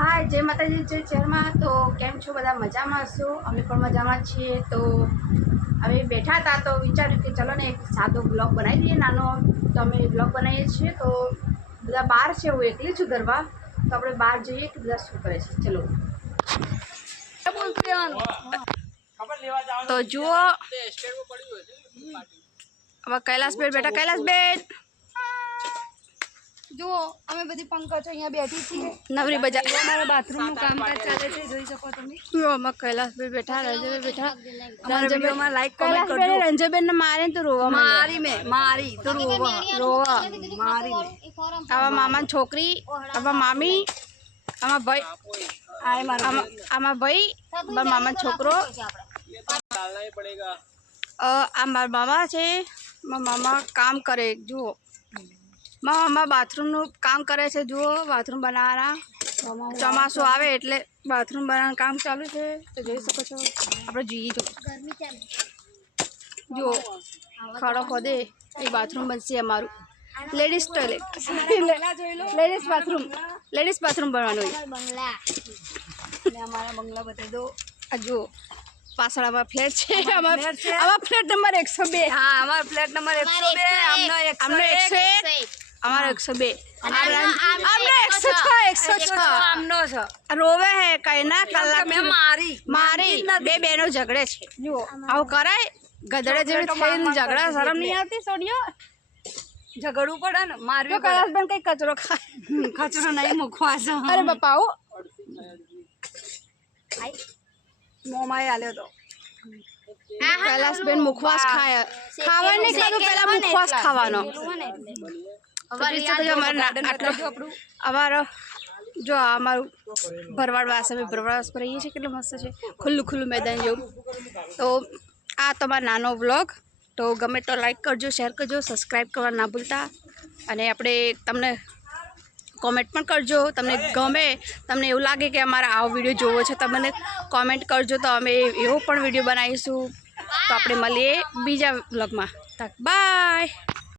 हाय जय माताजी जय चेरमा। तो केम छो बधा मजामां छो? अमे पण मजामां छीए। तो अमे बैठा था तो विचार्युं कि चलो ने एक सादो ब्लॉग बनावी दीए नानो। तो अमे ब्लॉग बनावीए छीए। तो बधा बहार छे, हुं एकली छुं घरमां। तो आपणे बहार जोईए कि बधा शुं करे छे। चलो तो जुओ अब कैलाशबेन बेटा, कैलाशबेन जुओ अमे बधी पंकज अहींया बैठी छीए। नवरी बजा અમારા બાથરૂમનું કામકાજ ચાલે છે, જોઈ શકો તમે। જો અમાર कैलाशबेन बैठा, रंजनबेन बैठा। અમારા વિડિયોમાં લાઈક કમેન્ટ કરજો। रंजनबेन ने मारे तो रोवा મારી મે મારી તો રોવા रोवा મારી મે आवा मामा छोकरी, आवा मामी, आमा भाई, આય મારા आमा भाई, आमा मामा छोकरो, आ मारा मामा छे। मारा मामा काम करे, जुओ मारा मामा बाथरूम नु काम करे छे। जुओ बाथरूम बनावाना ચોમાસું આવે એટલે બાથરૂમ બનાવવાનું કામ ચાલુ છે। તો જોઈ શકો છો, આપણે જોઈએ જો જો ખાડો ખોદે એ બાથરૂમ બનશે અમારું લેડીઝ ટોયલેટ, લેડીઝ બાથરૂમ બનવાનું હોય। અમારા બંગલા બતાવી દો। આ જો પાછળ અમારા ફ્લેટ છે, અમારા ફ્લેટ નંબર 102। હા, અમારો ફ્લેટ નંબર 102, આમનો 101, અમારો 102, આમનો 106 આમનો છે। રોવે હે કઈ ના કલાક મેં મારી મારી બે બહેનો ઝઘડે છે। જુઓ આવું કરાય ગધડે જેવી થઈને ઝઘડા, શરમ નહીં આવતી? સોનિયો ઝઘડવું પડે ને, મારવી પડે। कैलाशबेन कई कचरो खाए, કચરો નહીં મૂકવા છે। अरे बापा आओ મોમાએ આલ્યો તો कैलाशबेन मुखवास खाया, खावा नहीं खाधो पहला मुखवास खावानो। अमारो जो अमारू भरवाड़वास, अमे भरवाड़वास पर रहीए छीए। કેટલું મસ્ત છે, ખુલ્લું ખુલ્લું મેદાન જેવું। તો આ તમારો નાનો વ્લોગ તો ગમે તો લાઈક કરજો, શેર કરજો, સબસ્ક્રાઈબ કરવા ના ભૂલતા। અને આપણે તમને કોમેન્ટ પણ કરજો, તમને ગમે, તમને એવું લાગે કે અમારા આવો વિડીયો જોવો છે, તમને કોમેન્ટ કરજો તો અમે એવો પણ વિડીયો બનાવીશું। તો આપણે મળીએ બીજા વ્લોગમાં। બાય।